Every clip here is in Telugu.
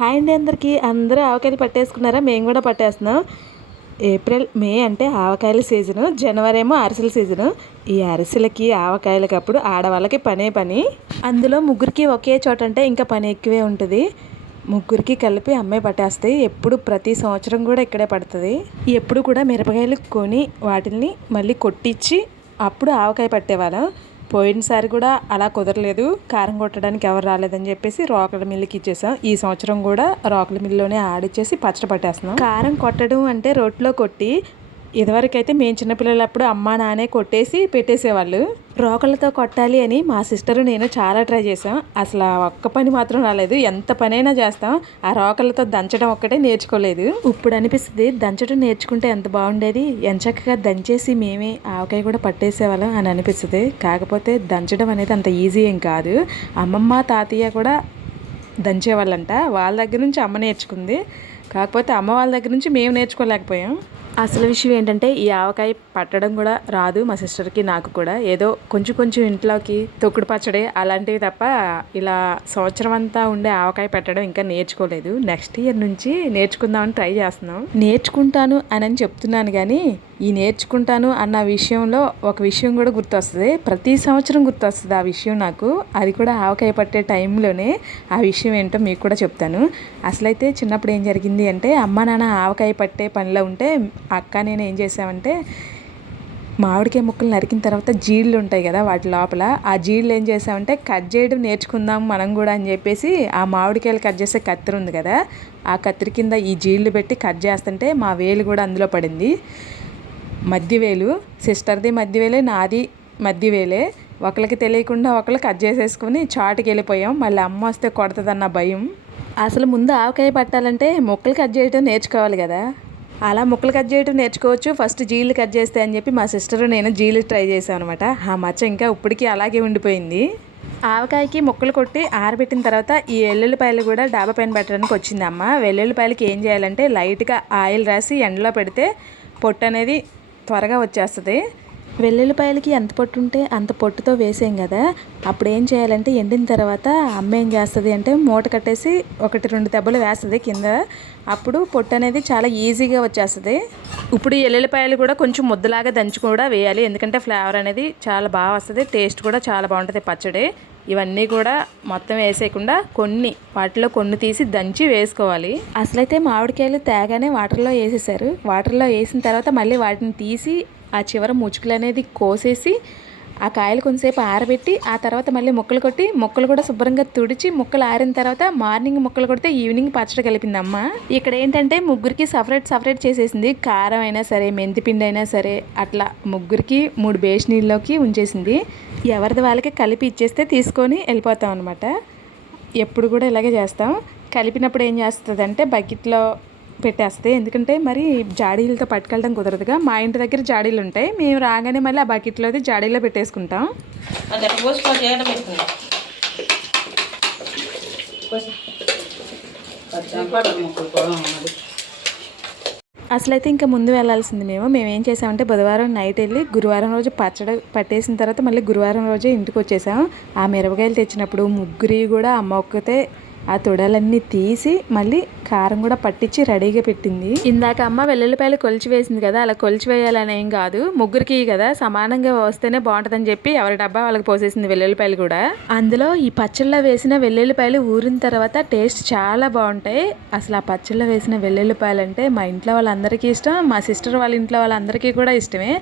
హాయ్ అండి అందరికీ. అందరూ ఆవకాయలు పట్టేసుకున్నారా? మేము కూడా పట్టేస్తున్నాం. ఏప్రిల్ మే అంటే ఆవకాయల సీజను, జనవరి ఏమో అరిసెల సీజను. ఈ అరిసెలకి ఆవకాయలకి అప్పుడు ఆడవాళ్ళకి పనే పని. అందులో ముగ్గురికి ఒకే చోట అంటే ఇంకా పని ఎక్కువే ఉంటుంది. ముగ్గురికి కలిపి అమ్మాయి పట్టేస్తాయి. ఎప్పుడు ప్రతి సంవత్సరం కూడా ఇక్కడే పడుతుంది. ఎప్పుడు కూడా మిరపకాయలు కొని వాటిని మళ్ళీ కొట్టించి అప్పుడు ఆవకాయ పట్టేవాళ్ళం. పోయినసారి కూడా అలా కుదరలేదు, కారం కొట్టడానికి ఎవరు రాలేదని చెప్పేసి రోకల మిల్లుకి ఇచ్చేసాం. ఈ సంవత్సరం కూడా రోకల మిల్లులోనే ఆడిచ్చేసి పచ్చడి పట్టేస్తున్నాం. కారం కొట్టడం అంటే రోట్లో కొట్టి, ఇదివరకైతే మేము చిన్నపిల్లలప్పుడు అమ్మా నాన్నే కొట్టేసి పెట్టేసేవాళ్ళు. రోకలతో కొట్టాలి అని మా సిస్టరు నేను చాలా ట్రై చేసాం. అసలు ఒక్క పని మాత్రం రాలేదు. ఎంత పనైనా చేస్తాం, ఆ రోకలతో దంచడం ఒక్కటే నేర్చుకోలేదు. ఇప్పుడు అనిపిస్తుంది దంచడం నేర్చుకుంటే ఎంత బాగుండేది, ఎంచక్కగా దంచేసి మేమే ఆవకాయ కూడా పట్టేసేవాళ్ళం అని అనిపిస్తుంది. కాకపోతే దంచడం అనేది అంత ఈజీ ఏం కాదు. అమ్మమ్మ తాతయ్య కూడా దంచేవాళ్ళంట, వాళ్ళ దగ్గర నుంచి అమ్మ నేర్చుకుంది. కాకపోతే అమ్మ వాళ్ళ దగ్గర నుంచి మేము నేర్చుకోలేకపోయాం. అసలు విషయం ఏంటంటే ఈ ఆవకాయ పట్టడం కూడా రాదు మా సిస్టర్కి, నాకు కూడా. ఏదో కొంచెం కొంచెం ఇంట్లోకి తొక్కుడు పచ్చడి అలాంటివి తప్ప ఇలా సంవత్సరం అంతా ఉండే ఆవకాయ పెట్టడం ఇంకా నేర్చుకోలేదు. నెక్స్ట్ ఇయర్ నుంచి నేర్చుకుందామని ట్రై చేస్తున్నాం. నేర్చుకుంటాను అని చెప్తున్నాను కానీ ఈ నేర్చుకుంటాను అన్న విషయంలో ఒక విషయం కూడా గుర్తొస్తుంది. ప్రతి సంవత్సరం గుర్తొస్తుంది ఆ విషయం నాకు. అది కూడా ఆవకాయ పట్టే టైంలోనే. ఆ విషయం ఏంటో మీకు కూడా చెప్తాను. అసలైతే చిన్నప్పుడు ఏం జరిగింది అంటే, అమ్మ నాన్న ఆవకాయ పట్టే పనిలో ఉంటే అక్క నేను ఏం చేసామంటే, మామిడికాయ ముక్కలు నరికిన తర్వాత జీళ్ళు ఉంటాయి కదా వాటి లోపల, ఆ జీళ్ళు ఏం చేసామంటే కట్ చేయడం నేర్చుకుందాం మనం కూడా అని చెప్పేసి ఆ మామిడికాయలు కట్ చేసే కత్తిరి ఉంది కదా, ఆ కత్తిరి కింద ఈ జీళ్ళు పెట్టి కట్ చేస్తుంటే మా వేలు కూడా అందులో పడింది. మధ్యవేలు సిస్టర్ది మధ్యవేలే, నాది మధ్యవేలే. ఒకరికి తెలియకుండా ఒకరు కట్ చేసేసుకుని చాటుకి వెళ్ళిపోయాం. మళ్ళీ అమ్మ వస్తే కొడుతుందన్న భయం. అసలు ముందు ఆవకాయ పట్టాలంటే ముక్కలు కట్ చేయడం నేర్చుకోవాలి కదా. అలా ముక్కలు కట్ చేయడం నేర్చుకోవచ్చు, ఫస్ట్ జీళ్ళు కట్ చేస్తే అని చెప్పి మా సిస్టరు నేను జీళ్ళు ట్రై చేసాం అనమాట. ఆ మచ్చ ఇంకా ఇప్పటికీ అలాగే ఉండిపోయింది. ఆవకాయకి ముక్కలు కొట్టి ఆరబెట్టిన తర్వాత ఈ వెల్లుల్లిపాయలు కూడా డాబా పైన పెట్టడానికి వచ్చింది అమ్మ. వెల్లుల్లిపాయలకి ఏం చేయాలంటే లైట్గా ఆయిల్ రాసి ఎండలో పెడితే పొట్టు అనేది త్వరగా వచ్చేస్తుంది. వెల్లుల్లిపాయలకి ఎంత పొట్టు ఉంటే అంత పొట్టుతో వేసాం కదా. అప్పుడు ఏం చేయాలంటే ఎండిన తర్వాత అమ్మ ఏం చేస్తుంది అంటే మూట కట్టేసి 1-2 దెబ్బలు వేస్తుంది కింద. అప్పుడు పొట్టు అనేది చాలా ఈజీగా వచ్చేస్తుంది. ఇప్పుడు ఈ వెల్లుల్లిపాయలు కూడా కొంచెం ముద్దలాగా దంచి కూడా వేయాలి, ఎందుకంటే ఫ్లేవర్ అనేది చాలా బాగా వస్తుంది, టేస్ట్ కూడా చాలా బాగుంటుంది పచ్చడి. ఇవన్నీ కూడా మొత్తం వేసేయకుండా వాటిలో కొన్ని తీసి దంచి వేసుకోవాలి. అసలైతే మామిడికాయలు తేగానే వాటర్లో వేసేసారు. వాటర్లో వేసిన తర్వాత మళ్ళీ వాటిని తీసి ఆ చివర ముచ్చుకులు అనేది కోసేసి ఆ కాయలు కొంతసేపు ఆరబెట్టి ఆ తర్వాత మళ్ళీ ముక్కలు కొట్టి ముక్కలు కూడా శుభ్రంగా తుడిచి ముక్కలు ఆరిన తర్వాత మార్నింగ్ ముక్కలు కొడితే ఈవినింగ్ పచ్చడి కలిపింది అమ్మ. ఇక్కడ ఏంటంటే ముగ్గురికి సపరేట్ చేసేసింది. కారం అయినా సరే, మెంతిపిండి అయినా సరే, అట్లా ముగ్గురికి 3 బేషనీల్లోకి ఉంచేసింది. ఎవరిది వాళ్ళకి కలిపి ఇచ్చేస్తే తీసుకొని వెళ్ళిపోతాం అనమాట. ఎప్పుడు కూడా ఇలాగే చేస్తాం. కలిపినప్పుడు ఏం చేస్తుంది అంటే బకెట్లో పెట్టేస్తే, ఎందుకంటే మరి జాడీలతో పట్టుకెళ్ళడం కుదరదుగా. మా ఇంటి దగ్గర జాడీలు ఉంటాయి, మేము రాగానే మళ్ళీ ఆ బకెట్లోది జాడీలో పెట్టేసుకుంటాం. అసలైతే ఇంకా ముందు వెళ్ళాల్సింది మేము ఏం చేసామంటే బుధవారం నైట్ వెళ్ళి గురువారం రోజు పచ్చడి పట్టేసిన తర్వాత మళ్ళీ గురువారం రోజే ఇంటికి వచ్చేసాం. ఆ మిరపకాయలు తెచ్చినప్పుడు ముగ్గురి కూడా అమ్మ ఒక్కతే ఆ తొడలన్నీ తీసి మళ్ళీ కారం కూడా పట్టించి రెడీగా పెట్టింది. ఇందాక అమ్మ వెల్లుల్లిపాయలు కొలిచి వేసింది కదా, అలా కొలిచి వేయాలని ఏం కాదు, ముగ్గురికి కదా సమానంగా వస్తేనే బాగుంటుందని చెప్పి ఎవరి డబ్బా వాళ్ళకి పోసేసింది వెల్లుల్లిపాయలు కూడా. అందులో ఈ పచ్చళ్ళలో వేసిన వెల్లుల్లిపాయలు ఊరిన తర్వాత టేస్ట్ చాలా బాగుంటాయి. అసలు ఆ పచ్చళ్ళలో వేసిన వెల్లుల్లిపాయలు అంటే మా ఇంట్లో వాళ్ళందరికీ ఇష్టం, మా సిస్టర్ వాళ్ళ ఇంట్లో వాళ్ళందరికీ కూడా ఇష్టమే.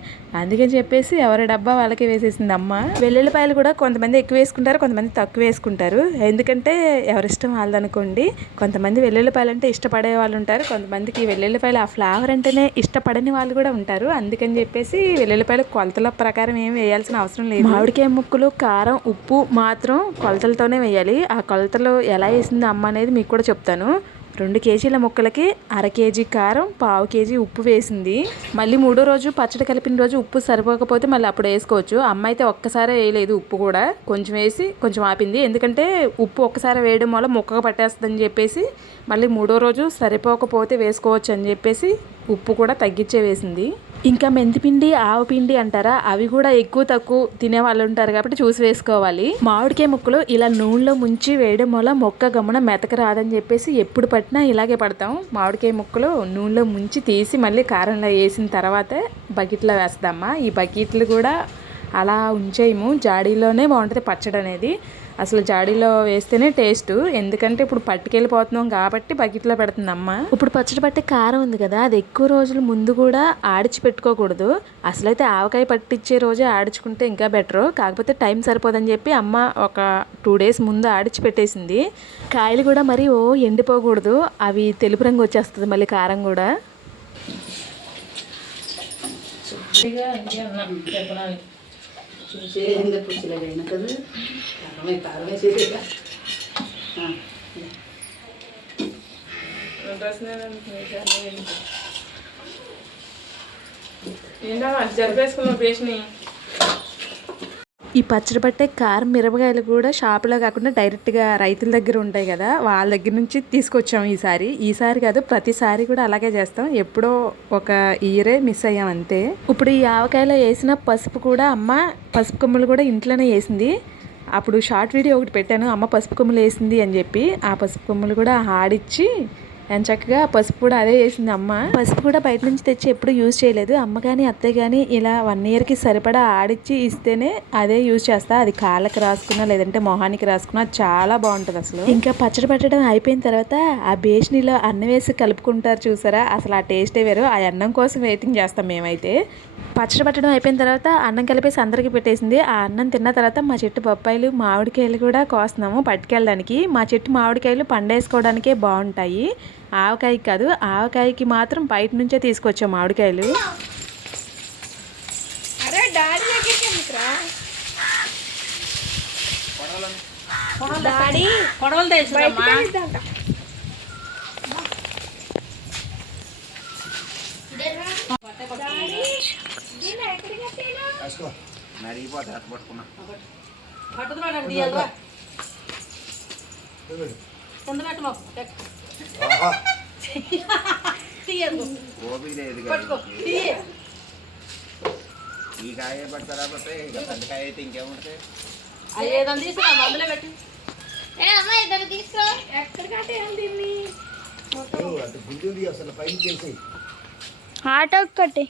అందుకని చెప్పేసి ఎవరి డబ్బా వాళ్ళకి వేసేసింది అమ్మ. వెల్లుల్లిపాయలు కూడా కొంతమంది ఎక్కువ వేసుకుంటారు, కొంతమంది తక్కువ వేసుకుంటారు. ఎందుకంటే ఎవరిష్టం వాళ్ళదనుకోండి. కొంతమంది వెల్లుల్లిపాయలు అంటే ఇష్టపడే వాళ్ళు ఉంటారు, కొంతమందికి వెల్లుల్లిపాయలు ఆ ఫ్లేవర్ అంటేనే ఇష్టపడని వాళ్ళు కూడా ఉంటారు. అందుకని చెప్పేసి వెల్లుల్లిపాయలు కొలతల ప్రకారం ఏం వేయాల్సిన అవసరం లేదు. మామిడికాయ ముక్కలు, కారం, ఉప్పు మాత్రం కొలతలతోనే వేయాలి. ఆ కొలతలు ఎలా వేసింది అమ్మ అనేది మీకు కూడా చెప్తాను. 2 కేజీల ముక్కలకి 1/2 కేజీ కారం, 1/4 కేజీ ఉప్పు వేసింది. మళ్ళీ 3వ రోజు పచ్చడి కలిపిన రోజు ఉప్పు సరిపోకపోతే మళ్ళీ అప్పుడు వేసుకోవచ్చు. అమ్మ అయితే ఒక్కసారి వేయలేదు, ఉప్పు కూడా కొంచెం వేసి కొంచెం ఆపింది. ఎందుకంటే ఉప్పు ఒక్కసారి వేయడం వల్ల ముక్కగా పట్టేస్తుందని చెప్పేసి మళ్ళీ 3వ రోజు సరిపోకపోతే వేసుకోవచ్చు అని చెప్పేసి ఉప్పు కూడా తగ్గించే వేసింది. ఇంకా మెంతిపిండి ఆవపిండి అంటారా, అవి కూడా ఎక్కువ తక్కువ తినే వాళ్ళు ఉంటారు కాబట్టి చూసి వేసుకోవాలి. మామిడికాయ ముక్కలు ఇలా నూనెలో ముంచి వేయడం వల్ల మొక్క గమ్మున మెతక రాదని చెప్పేసి ఎప్పుడు పట్టినా ఇలాగే పడతాం. మామిడికాయ ముక్కలు నూనెలో ముంచి తీసి మళ్ళీ కారంలో వేసిన తర్వాతే బకెట్లో వేస్తామా. ఈ బకెట్లు కూడా అలా ఉంచేయము, జాడీలోనే బాగుంటుంది పచ్చడి అనేది. అసలు జాడీలో వేస్తేనే టేస్ట్, ఎందుకంటే ఇప్పుడు పట్టుకెళ్ళిపోతున్నాం కాబట్టి బకెట్లో పెడుతుంది అమ్మ. ఇప్పుడు పచ్చడి పట్టే కారం ఉంది కదా, అది ఎక్కువ రోజుల ముందు కూడా ఆడిచి పెట్టుకోకూడదు. అసలైతే ఆవకాయ పట్టించే రోజే ఆడించుకుంటే ఇంకా బెటరు. కాకపోతే టైం సరిపోదని చెప్పి అమ్మ ఒక 2 days ముందు ఆడిచి పెట్టేసింది. కాయలు కూడా మరి ఎండిపోకూడదు, అవి తెలుపు రంగు వచ్చేస్తుంది మళ్ళీ కారం కూడా. చూసేందుకు పుచ్చిలైనా కదా కారం వేసేదిగా జరిపేసుకున్న పేస్ట్ని. ఈ పచ్చడి పట్టే కారం మిరపకాయలు కూడా షాపులో కాకుండా డైరెక్ట్గా రైతుల దగ్గర ఉంటాయి కదా, వాళ్ళ దగ్గర నుంచి తీసుకొచ్చాం. ఈసారి కాదు, ప్రతిసారి కూడా అలాగే చేస్తాం. ఎప్పుడో ఒక ఇయరే మిస్ అయ్యాం అంతే. ఇప్పుడు ఈ ఆవకాయలో వేసిన పసుపు కూడా అమ్మ పసుపు కొమ్ములు కూడా ఇంట్లోనే వేసింది. అప్పుడు షార్ట్ వీడియో ఒకటి పెట్టాను, అమ్మ పసుపు కొమ్ములు వేసింది అని చెప్పి. ఆ పసుపు కొమ్ములు కూడా ఆడిచ్చి చక్కగా పసుపు కూడా అదే వేసింది అమ్మ. పసుపు కూడా బయట నుంచి తెచ్చి ఎప్పుడు యూజ్ చేయలేదు. అమ్మ కానీ అత్తయ్య కానీ ఇలా 1 yearకి సరిపడా ఆడిచ్చి ఇస్తేనే అదే యూజ్ చేస్తా. అది కాళ్ళకి రాసుకున్నా లేదంటే మొహానికి రాసుకున్నా చాలా బాగుంటుంది అసలు. ఇంకా పచ్చడి పట్టడం అయిపోయిన తర్వాత ఆ బేషనీలో అన్నం వేసి కలుపుకుంటారు చూసారా, అసలు ఆ టేస్టే వేరు. ఆ అన్నం కోసం వెయిటింగ్ చేస్తాం మేమైతే. పచ్చడి పట్టడం అయిపోయిన తర్వాత అన్నం కలిపేసి అందరికీ పెట్టేసింది. ఆ అన్నం తిన్న తర్వాత మా చెట్టు బొప్పాయిలు మామిడికాయలు కూడా కోస్తున్నాము పట్టుకెళ్ళడానికి. మా చెట్టు మామిడికాయలు పండేసుకోవడానికే బాగుంటాయి, ఆవకాయకి కాదు. ఆవకాయకి మాత్రం బయట నుంచే తీసుకొచ్చాం మామిడికాయలు. ఈ కాయ పడతారా పడితే ఇంకా పెద్దకాయ అయితే ఇంకేముంటుంది. అయ్యేదని తీసుకురా మందులో పెట్టి ఆటో ఒక్కటి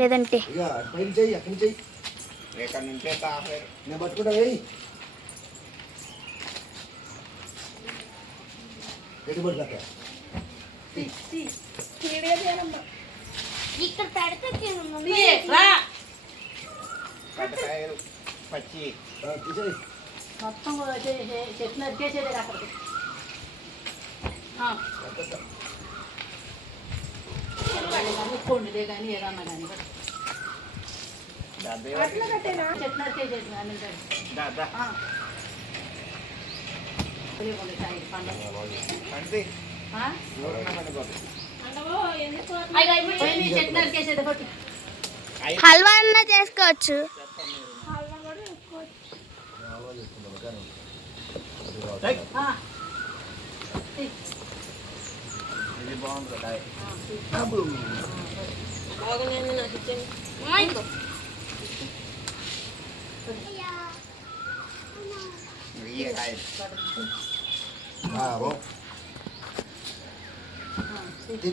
లేదంటే ఎక్కడి నుంచే తాపేరు నేను పట్టుకుంటా పెట్టుబడి ఇక్కడ పెడితే పెద్దకాయలు పచ్చి మొత్తం చెట్టు నరికేసేదే అక్కడికి. కొండిదే కానీ ఏదన్నా కానీ చెట్టు నరికేసేది చెట్టు నరికేసేది పట్టు. హల్వా అన్నా చేసుకోవచ్చు. ఇది బాగుంది కాయ. ఇయ్యే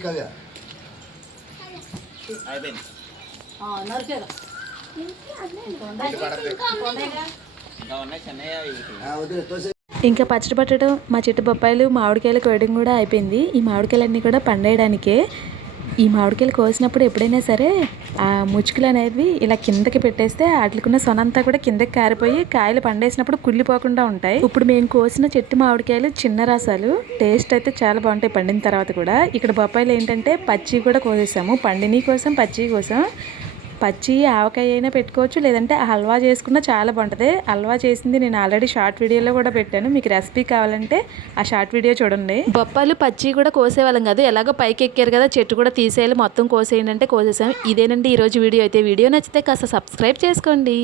కాయ అయిపోయింది. నరికేదా ఇంకా ఉన్నాయి చెన్నయ్య. ఇంకా పచ్చడి పట్టడం మా చెట్టు బొప్పాయిలు మామిడికాయలు కోయడం కూడా అయిపోయింది. ఈ మామిడికాయలన్నీ కూడా పండేయడానికే. ఈ మామిడికాయలు కోసినప్పుడు ఎప్పుడైనా సరే ఆ ముచ్చుకులు అనేవి ఇలా కిందకి పెట్టేస్తే వాటికున్న సొనంతా కూడా కిందకి కారిపోయి కాయలు పండేసినప్పుడు కుళ్ళిపోకుండా ఉంటాయి. ఇప్పుడు మేము కోసిన చెట్టు మామిడికాయలు చిన్న రసాలు, టేస్ట్ అయితే చాలా బాగుంటాయి పండిన తర్వాత కూడా. ఇక్కడ బొప్పాయిలు ఏంటంటే పచ్చి కూడా కోసేసాము, పండిని కోసం పచ్చి కోసం. పచ్చి ఆవకాయ అయినా పెట్టుకోవచ్చు, లేదంటే హల్వా చేసుకున్నా చాలా బాగుంటుంది. హల్వా చేసింది నేను ఆల్రెడీ షార్ట్ వీడియోలో కూడా పెట్టాను, మీకు రెసిపీ కావాలంటే ఆ షార్ట్ వీడియో చూడండి. బొప్పాయిలు పచ్చి కూడా కోసేవాళ్ళం కాదు, ఎలాగో పైకి ఎక్కారు కదా చెట్టు కూడా తీసేయాలి, మొత్తం కోసేయండి అంటే కోసేసాం. ఇదేనండి ఈరోజు వీడియో అయితే. వీడియో నచ్చితే కాస్త సబ్స్క్రైబ్ చేసుకోండి.